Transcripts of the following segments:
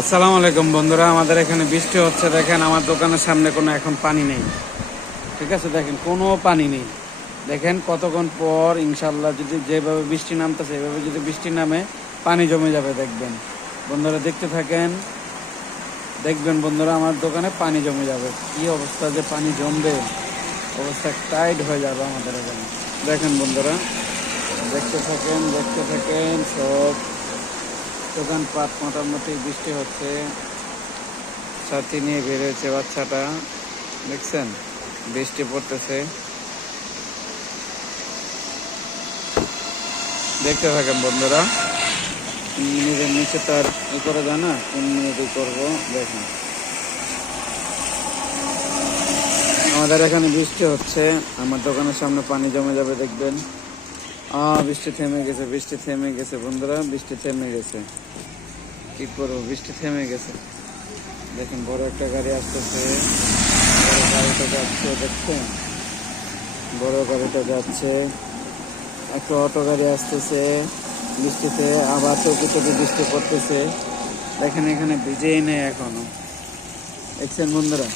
আসসালামু আলাইকুম বন্ধুরা, আমাদের এখানে বৃষ্টি হচ্ছে, দেখেন আমার দোকানের সামনে কোনো এখন পানি নেই। ঠিক আছে, দেখেন কোনো পানি নেই। দেখেন কতক্ষণ পর ইনশাল্লাহ যদি যেভাবে বৃষ্টি নামতেছে, এভাবে যদি বৃষ্টি নামে, পানি জমে যাবে, দেখবেন। বন্ধুরা, দেখতে থাকেন। দেখবেন বন্ধুরা, আমার দোকানে পানি জমে যাবে। কি অবস্থা যে পানি জমবে? অবস্থা টাইট হয়ে যাবে আমাদের এখানে। দেখেন বন্ধুরা, দেখতে থাকেন দেখতে থাকেন, সব দোকানপাট মোটামুটি বৃষ্টি হচ্ছে। ছাতি নিয়ে বেরোয়েছে বাচ্চাটা, দেখছেন? বৃষ্টি পড়তেছে। দেখতে থাকেন বন্ধুরা। তিন মিনিটের নিচে তার ই করে যায় না, তিন করব, দেখেন। আমাদের এখানে বৃষ্টি হচ্ছে, আমার দোকানের সামনে পানি জমে যাবে, দেখবেন। বৃষ্টি থেমে গেছে, বৃষ্টি থেমে গেছে, বন্ধুরা, বৃষ্টি থেমে গেছে। কি করব, বৃষ্টি থেমে গেছে। দেখেন, বড় একটা গাড়ি আসতেছে। বড় গাড়িটা যাচ্ছে, দেখছেন? বড় গাড়িটা যাচ্ছে। একটা অটো গাড়ি আসতেছে। বৃষ্টিতে আবার চোখে চোখে বৃষ্টি পড়তেছে। দেখেন, এখানে ভিজেই নেই এখনও। দেখছেন, বন্ধুরা?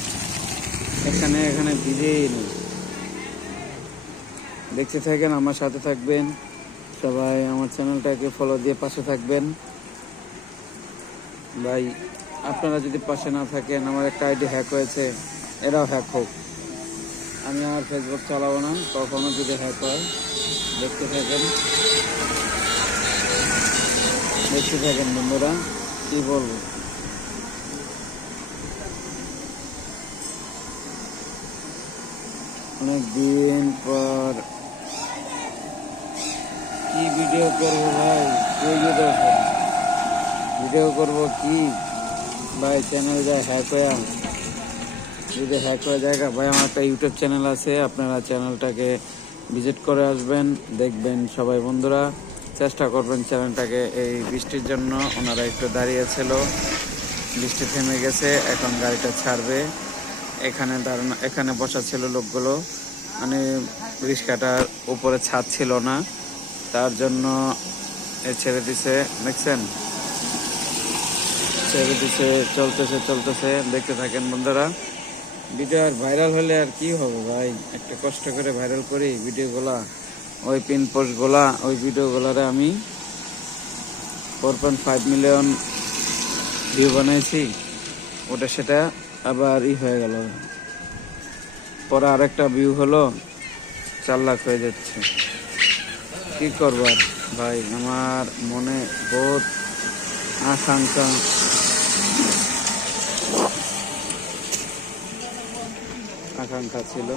এখানে এখানে ভিজেই নেই। দেখতে থাকেন, আমার সাথে থাকবেন। সবাই আমার চ্যানেলটাকে ফলো দিয়ে পাশে থাকবেন। ভাই, আপনারা যদি পাশে না থাকেন, আমার একটা আইডি হ্যাক হয়েছে, এরাও হ্যাক হোক। আমি আর ফেসবুক চালাবো না, কখনো যদি হ্যাক হয়, দেখতে থাকেন। দেখতে থাকেন বন্ধুরা, কি বলব? অনেক দিন পর কি ভিডিও করব ভাই? কি ভিডিও ভিডিও করব কি? ভাই চ্যানেল যায় হ্যাক হয়ে যদি হ্যাক হয়ে যায় ভাই, আমার একটা ইউটিউব চ্যানেল আছে। আপনারা চ্যানেলটাকে ভিজিট করে আসবেন, দেখবেন সবাই বন্ধুরা। চেষ্টা করবেন চ্যানেলটাকে এই বৃষ্টির জন্য। ওনারা একটু দাঁড়িয়েছিল বৃষ্টি থেমে গেছে, এখন গাড়িটা ছাড়বে। এখানে দাঁড়ানো এখানে বসা ছিল লোকগুলো। মানে রিক্সাটার উপরে ছাদ ছিল না। তার জন্য ছেড়ে দিছে, দেখছেন? ছেড়ে দিছে, চলতেছে চলতেছে, দেখতে থাকেন বন্ধুরা। ভিডিও আর ভাইরাল হলে আর কি হবে ভাই? একটা কষ্ট করে ভাইরাল করি ভিডিওগুলা, ওই পিন পোস্টগুলা, ওই ভিডিওগুলারে আমি four point five million view বানাইছি। ওটা সেটা আবার ই হয়ে গেল। পরে আরেকটা ভিউ হলো, চার লাখ হয়ে যাচ্ছে। কি করবার ভাই আমার মনে বহুত আশঙ্কা। আকাঙ্ক্ষা ছিল।